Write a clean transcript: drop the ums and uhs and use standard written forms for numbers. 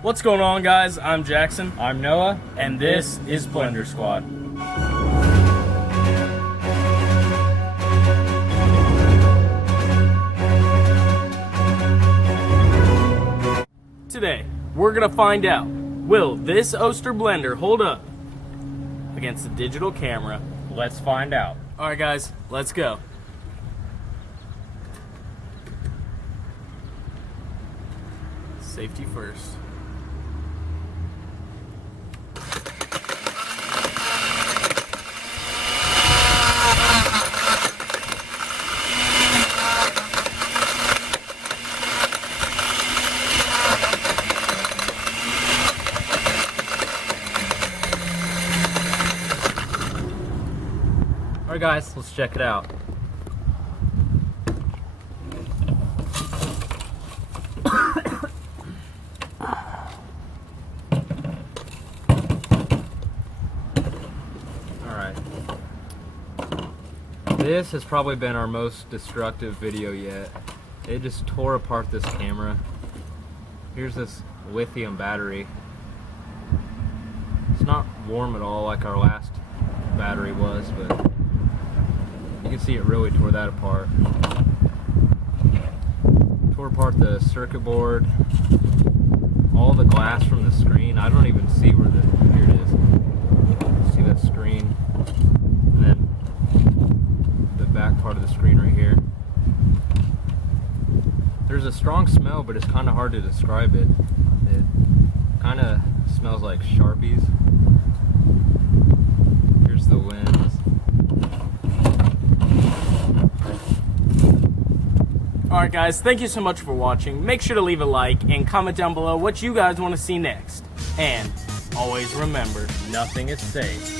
What's going on, guys? I'm Jackson, I'm Noah, and this is Blender Squad. Today, we're gonna find out, will this Oster blender hold up against the digital camera? Let's find out. All right, guys, let's go. Safety first. All right, guys, let's check it out. All right. This has probably been our most destructive video yet. It just tore apart this camera. Here's this lithium battery. It's not warm at all like our last battery was, but you can see it really tore that apart. Tore apart the circuit board, all the glass from the screen. I don't even see where here it is. See that screen? And then the back part of the screen right here. There's a strong smell, but it's kind of hard to describe it. It kind of smells like Sharpies. Here's the lens. Alright guys, thank you so much for watching. Make sure to leave a like and comment down below what you guys want to see next. And always remember, Nothing is safe